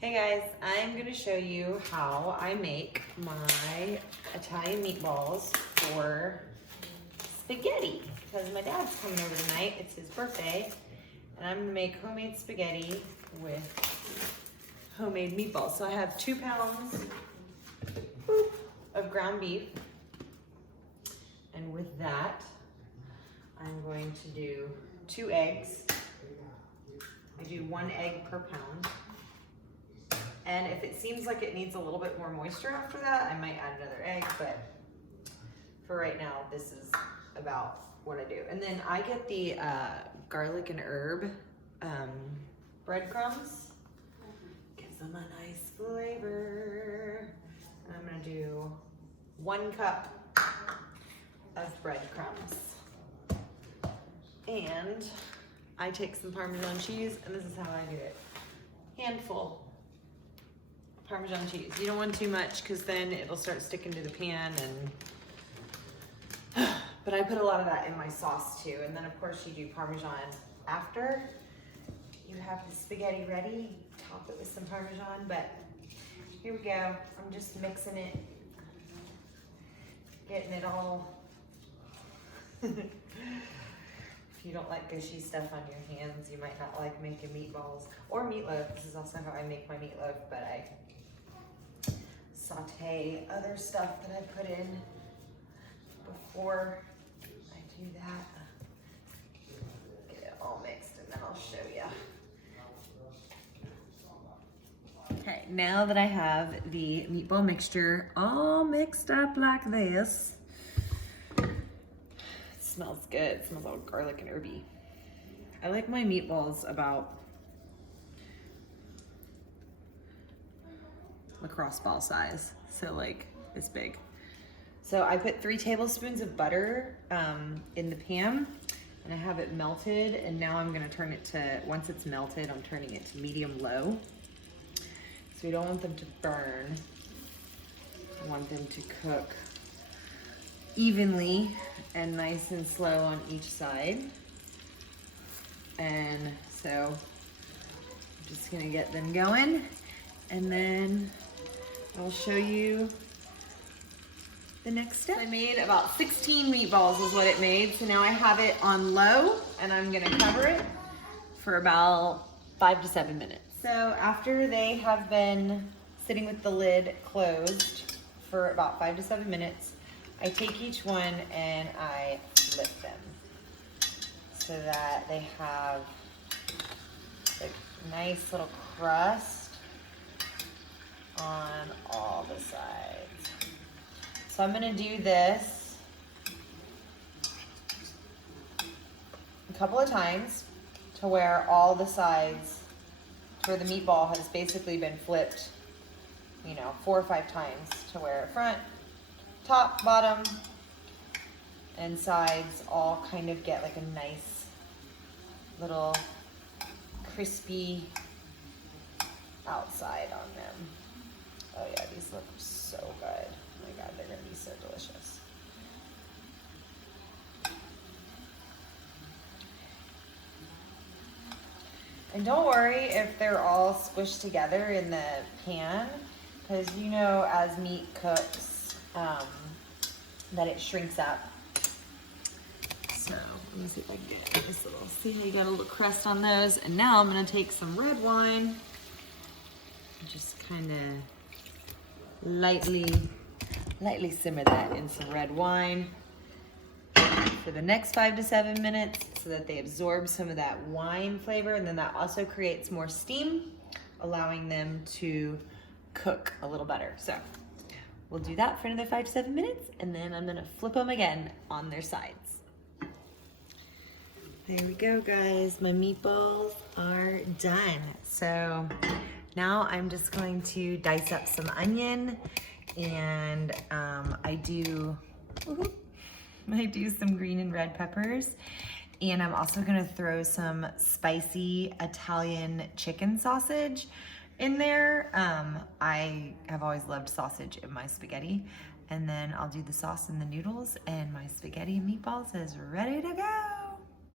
Hey guys, I'm gonna show you how I make my Italian meatballs for spaghetti because my dad's coming over tonight. It's his birthday and I'm gonna make homemade spaghetti with homemade meatballs. So I have 2 pounds of ground beef, and with that I'm going to do 2 eggs. I do 1 egg per pound. And if it seems like it needs a little bit more moisture after that, I might add another egg, but for right now, this is about what I do. And then I get the garlic and herb breadcrumbs. Gives them a nice flavor. And I'm gonna do 1 cup of breadcrumbs. And I take some Parmesan cheese, and this is how I do it. Handful. Parmesan cheese. You don't want too much because then it'll start sticking to the pan, and but I put a lot of that in my sauce too. And then of course you do Parmesan after you have the spaghetti ready. Top it with some Parmesan, but here we go. I'm just mixing it, getting it all. If you don't like gushy stuff on your hands, you might not like making meatballs or meatloaf. This is also how I make my meatloaf, but I saute other stuff that I put in before I do that. Get it all mixed and then I'll show you. Okay, now that I have the meatball mixture all mixed up like this, it smells good. It smells all garlic and herby. I like my meatballs about lacrosse ball size, so like this big. So I put 3 tablespoons of butter in the pan, and I have it melted, and now I'm gonna turn it to, once it's melted, I'm turning it to medium-low. So we don't want them to burn. I want them to cook evenly and nice and slow on each side. And so I'm just gonna get them going, and then I'll show you the next step. I made about 16 meatballs is what it made. So now I have it on low, and I'm gonna cover it for about 5 to 7 minutes. So after they have been sitting with the lid closed for about 5 to 7 minutes, I take each one and I flip them so that they have a nice little crust on all the sides. So I'm gonna do this a couple of times to where all the sides, to where the meatball has basically been flipped, 4 or 5 times, to where front, top, bottom, and sides all kind of get like a nice little crispy outside on them. Oh yeah, these look so good. Oh my God, they're gonna be so delicious. And don't worry if they're all squished together in the pan, because as meat cooks, that it shrinks up. So let me see if I can get this little, see how you got a little crust on those. And now I'm gonna take some red wine and just kind of lightly simmer that in some red wine for the next 5 to 7 minutes so that they absorb some of that wine flavor, and then that also creates more steam, allowing them to cook a little better. So we'll do that for another 5 to 7 minutes, and then I'm gonna flip them again on their sides. There we go, guys. My meatballs are done. So now I'm just going to dice up some onion, and I do some green and red peppers, and I'm also gonna throw some spicy Italian chicken sausage in there. I have always loved sausage in my spaghetti, and then I'll do the sauce and the noodles, and my spaghetti and meatballs is ready to go.